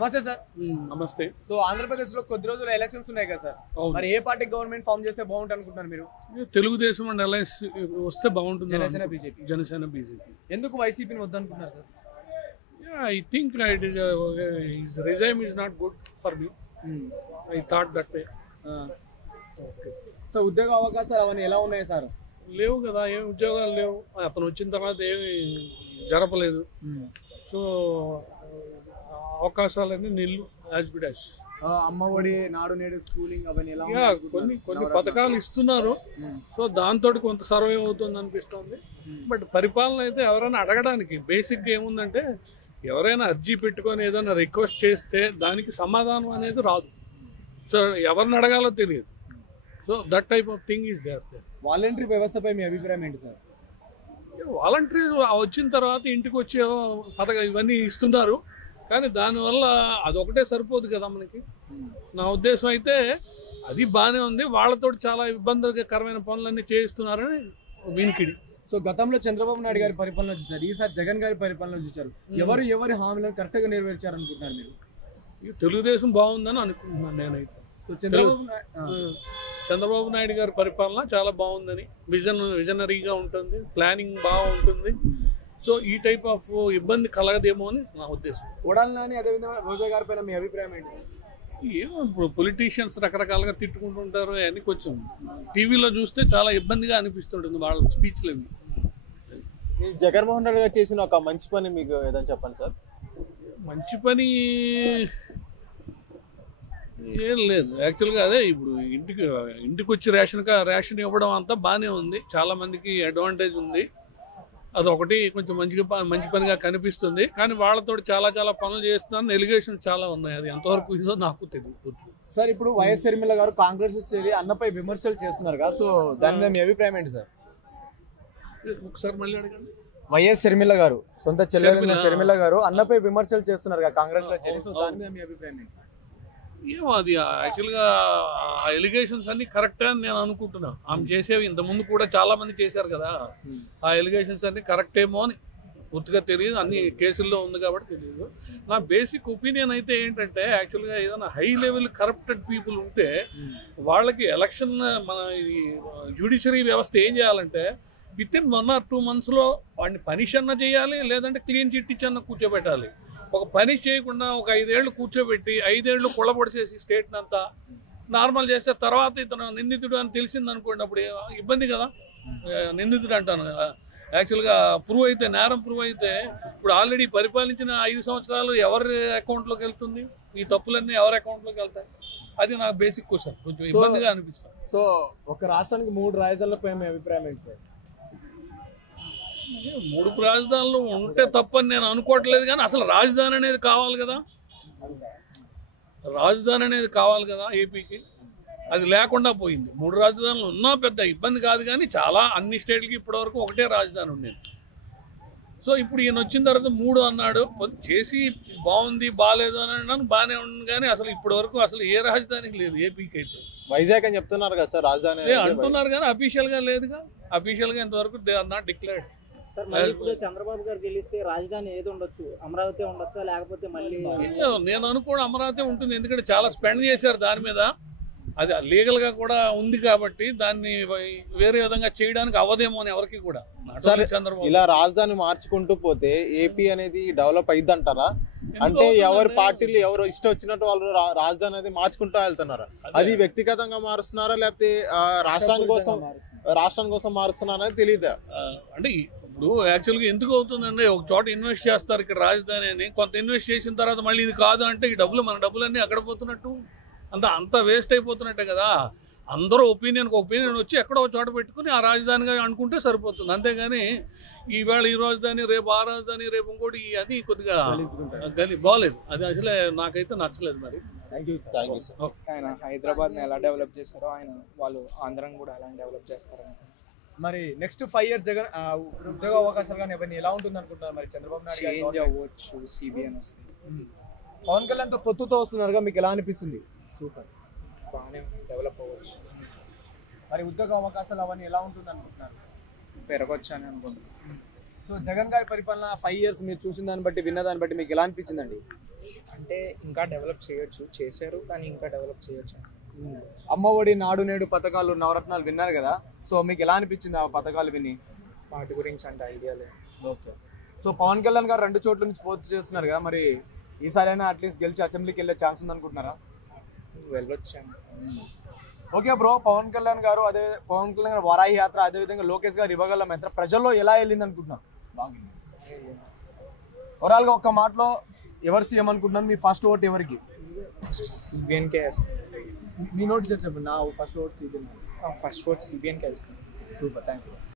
నమస్తే సార్. నమస్తే. సో ఆంధ్రప్రదేశ్ లో కొద్ది రోజులు ఎలక్షన్స్ ఉన్నాయి కదా సార్, మరి ఏ పార్టీ గవర్నమెంట్ ఫామ్ చేస్తే బాగుంటుంది అనుకుంటున్నారు మీరు? తెలుగుదేశం అండ్ అలయన్స్ వస్తే బాగుంటుంది. జనసేన బీజేపీ. జనసేన బీజేపీ. ఎందుకు వైసీపీని వద్దనుకుంటున్నారు sir? I think his regime is not good for me. I thought that way. So ఉద్యోగ అవకాశాలు అవన్నీ ఎలా ఉన్నాయి సార్? లేవు కదా, ఏం ఉద్యోగాలు లేవు. అతను వచ్చిన తర్వాత ఏమి జరపలేదు. సో అవకాశాలన్నీ నిల్లు యాజ్ గుడ్ యాజ్. అమ్మ ఒడి, నాడు నేడు, స్కూలింగ్ అవన్నీ ఎలా? కొన్ని పథకాలు ఇస్తున్నారు. సో దాంతో కొంత సర్వే అవుతుంది అనిపిస్తుంది. బట్ పరిపాలన అయితే ఎవరైనా అడగడానికి బేసిక్గా ఏముందంటే, ఎవరైనా అర్జీ పెట్టుకొని ఏదైనా రిక్వెస్ట్ చేస్తే దానికి సమాధానం అనేది రాదు. సో ఎవరిని అడగాలో తెలియదు. So that type of thing is there. Voluntary వ్యవస్థపై మీ అభిప్రాయం ఏంటి సార్? వాలంటరీ వచ్చిన తర్వాత ఇంటికి వచ్చే పథకం ఇవన్నీ ఇస్తున్నారు, కానీ దానివల్ల అదొకటే సరిపోదు కదా మనకి. నా ఉద్దేశం అయితే అది బాగానే ఉంది. వాళ్ళతో చాలా ఇబ్బందికరమైన పనులన్నీ చేయిస్తున్నారని వినికిడి. సో గతంలో చంద్రబాబు నాయుడు గారి పరిపాలన చూసారు, ఈసారి జగన్ గారి పరిపాలన చూసారు. ఎవరి హామీలను కరెక్ట్ గా నెరవేర్చారు అనుకుంటున్నారు మీరు? తెలుగుదేశం బాగుందని అనుకుంటున్నాను నేనైతే. చంద్రబాబు నాయుడు గారి పరిపాలన చాలా బాగుందని, విజనరీగా ఉంటుంది, ప్లానింగ్ బాగుంటుంది. సో ఈ టైప్ ఆఫ్ ఇబ్బంది కలగదేమో అని నా ఉద్దేశం. కొడాలని అదేవిధంగా రోజా గారి పైన మీ అభిప్రాయం ఏంటి? ఏమో ఇప్పుడు పొలిటీషియన్స్ రకరకాలుగా తిట్టుకుంటుంటారు. అవన్నీ కొంచెం టీవీలో చూస్తే చాలా ఇబ్బందిగా అనిపిస్తుంటుంది వాళ్ళ స్పీచ్లు. జగన్మోహన్ రెడ్డి గారు చేసిన ఒక మంచి పని మీకు ఏదైనా చెప్పండి సార్. మంచి పని ఏం లేదు యాక్చువల్గా. అదే ఇప్పుడు ఇంటికి వచ్చి రేషన్ ఇవ్వడం అంతా బాగానే ఉంది. చాలా మందికి అడ్వాంటేజ్ ఉంది. అదొకటి కొంచెం మంచి పనిగా కనిపిస్తుంది. కానీ వాళ్ళతో చాలా పనులు చేస్తున్నారని ఎలిగేషన్ చాలా ఉన్నాయి. అది ఎంతవరకు ఇదో నాకు తెలియదు సార్. ఇప్పుడు వైఎస్ షర్మిల గారు కాంగ్రెస్ చేరి అన్నపై విమర్శలు చేస్తున్నారు కదా, సో దాని మీద మీ అభిప్రాయం ఏంటి సార్? ఒకసారి మళ్ళీ అడగండి. వైఎస్ షర్మిల గారు, సొంత చెల్లెలు షర్మిల గారు అన్నపై విమర్శలు చేస్తున్నారు కదా కాంగ్రెస్ లో చేరి, సో దాని మీద మీ అభిప్రాయం ఏంటి? ఏమో అది యాక్చువల్గా ఆ ఎలిగేషన్స్ అన్ని కరెక్టే అని నేను అనుకుంటున్నాను. ఆమె చేసేవి ఇంతకుముందు కూడా చాలా మంది చేశారు కదా. ఆ ఎలిగేషన్స్ అన్ని కరెక్టేమో అని పూర్తిగా తెలియదు. అన్ని కేసుల్లో ఉంది కాబట్టి తెలియదు. నా బేసిక్ ఒపీనియన్ అయితే ఏంటంటే, యాక్చువల్గా ఏదైనా హై లెవెల్ కరప్టెడ్ పీపుల్ ఉంటే వాళ్ళకి ఎలక్షన్ మన జ్యుడిషియరీ వ్యవస్థ ఏం చేయాలంటే, విత్ ఇన్ 1 or 2 months వాడిని పనిష్ అన్న చేయాలి, లేదంటే క్లీన్ చిట్ ఇచ్చి అన్న కూర్చోబెట్టాలి. ఒక పని చేయకుండా ఒక 5 ఏళ్ళు కూర్చోబెట్టి 5 ఏళ్ళు కొల్లబొడిచేసి స్టేట్ని అంతా నార్మల్ చేస్తే తర్వాత ఇతను నిందితుడు అని తెలిసింది అనుకోండి, అప్పుడు ఇబ్బంది కదా. నిందితుడు అంటాను, యాక్చువల్గా నేరం ప్రూవ్ అయితే ఇప్పుడు ఆల్రెడీ పరిపాలించిన 5 సంవత్సరాలు ఎవరి అకౌంట్లోకి వెళ్తుంది? ఈ తప్పులన్నీ ఎవరి అకౌంట్లోకి వెళ్తాయి? అది నాకు బేసిక్ క్వశ్చన్. కొంచెం ఇబ్బందిగా అనిపిస్తుంది. సో ఒక రాష్ట్రానికి 3 రాజధానులపై మీ అభిప్రాయం ఏంటి? 3 రాజధానులు ఉంటే తప్పని నేను అనుకోవట్లేదు, కానీ అసలు రాజధాని అనేది కావాలి కదా. రాజధాని అనేది కావాలి కదా ఏపీకి. అది లేకుండా పోయింది. 3 రాజధానులు ఉన్నా పెద్ద ఇబ్బంది కాదు, కానీ చాలా అన్ని స్టేట్లకి ఇప్పటివరకు ఒకటే రాజధాని ఉండేది. సో ఇప్పుడు ఈయన వచ్చిన తర్వాత 3 అన్నాడు. చేసి బాగుంది బాగాలేదు అని అన్నాను, బాగానే ఉంది, కానీ అసలు ఇప్పటి వరకు అసలు ఏ రాజధానికి లేదు ఏపీకి అయితే. వైజాగ్ అని చెప్తున్నారు కదా సార్ రాజధాని అంటున్నారు, కానీ అఫీషియల్గా లేదుగా. అఫీషియల్గా ఇంతవరకు దే ఆర్ నాట్ డిక్లేర్డ్. ఇప్పుడు చంద్రబాబు గారు గెలిస్తే రాజధాని ఏది ఉండొచ్చు? అమరావతి ఉండొచ్చా, లేకపోతే మళ్ళీ? నేను అనుకోవడం అమరావతి ఉంటుంది, ఎందుకంటే చాలా స్పెండ్ చేశారు దాని మీద. అది లీగల్ గా కూడా ఉంది కాబట్టి దాన్ని వేరే విధంగా చేయడానికి అవ్వదేమో అని ఎవరికి కూడా. చంద్రబాబు ఇలా రాజధాని మార్చుకుంటూ పోతే ఏపీ అనేది డెవలప్ అయ్యిద్ది అంటారా? అంటే ఎవరి పార్టీలు ఎవరు ఇష్టం వచ్చినట్టు వాళ్ళు రాజధాని అనేది మార్చుకుంటూ వెళ్తున్నారా? అది వ్యక్తిగతంగా మారుస్తున్నారా, లేకపోతే రాష్ట్రం కోసం మారుస్తున్నారా అనేది తెలియదా? అంటే ఇప్పుడు యాక్చువల్గా ఎందుకు అవుతుందండి, ఒక చోట ఇన్వెస్ట్ చేస్తారు ఇక్కడ రాజధాని అని, కొంత ఇన్వెస్ట్ చేసిన తర్వాత మళ్ళీ ఇది కాదు అంటే ఈ మన డబ్బులన్నీ అక్కడ పోతున్నట్టు, అంత వేస్ట్ అయిపోతున్నట్టే కదా. అందరూ ఒపీనియన్ వచ్చి ఎక్కడో చోట పెట్టుకుని ఆ రాజధానిగా అనుకుంటే సరిపోతుంది. అంతేగాని ఈవేళ ఈ రాజధాని, రేపు ఆ రాజధాని, రేపు ఇంకోటి, అది కొద్దిగా బాగలేదు. అది అసలే నాకైతే నచ్చలేదు. మరి ఆయన హైదరాబాద్ని ఎలా డెవలప్ చేశారో వాళ్ళు ఆంధ్రాని కూడా ఎలా డెవలప్ చేస్తారని. మరి నెక్స్ట్ 5 years జగన్ ఉద్యోగ అవకాశాలు కానీ ఇవన్నీ ఎలా ఉంటుంది అనుకుంటున్నారు? మరి చంద్రబాబు నాయుడు చేంజ్ అవ్వచ్చు, సిబిఎన్ వస్తుంది. పవన్ కళ్యాణ్ తో పొత్తుతో వస్తున్నారుగా, మీకు ఎలా అనిపిస్తుంది? సూపర్, బాగానే డెవలప్ అవ్వచ్చు. మరి ఉద్యోగ అవకాశాలు అవన్నీ ఎలా ఉంటుంది అనుకుంటున్నారు? పెరగొచ్చు అని అనుకుంటున్నాను. సో జగన్ గారి పరిపాలన 5 years మీరు చూసిన దాన్ని బట్టి, విన్న దాన్ని బట్టి మీకు ఎలా అనిపించిందండి? అంటే ఇంకా డెవలప్ చేయొచ్చు, చేశారు కానీ ఇంకా డెవలప్ చేయొచ్చు. అమ్మఒడి నాడు నేడు పథకాలు నవరత్నాలు విన్నారు కదా, సో మీకు ఎలా అనిపించింది ఆ పథకాలు విని? వాటి గురించి అంటే ఐడియా లేదు. ఓకే. సో పవన్ కళ్యాణ్ గారు 2 చోట్ల నుంచి పోటీ చేస్తున్నారు కదా, మరి ఈసారైనా అట్లీస్ట్ గెలిచి అసెంబ్లీకి వెళ్ళే ఛాన్స్ ఉంది అనుకుంటున్నారా? వెళ్ళొచ్చాను. ఓకే బ్రో, పవన్ కళ్యాణ్ గారు వారాహి యాత్ర, అదేవిధంగా లోకేష్ గారు ఇవ్వగలం యాత్ర ప్రజల్లో ఎలా వెళ్ళింది అనుకుంటున్నారు? ఓవరాల్ గా ఒక్క మాటలో ఎవరు సీఎం అనుకుంటున్నారు? మీ ఫస్ట్ ఓట్ ఎవరికి? సిబిఎన్కే వేస్తాను. మీ నోట్ చెప్పండి. నా first vote CM. First vote సిబిఎన్కే వేస్తాను. Super, thank you.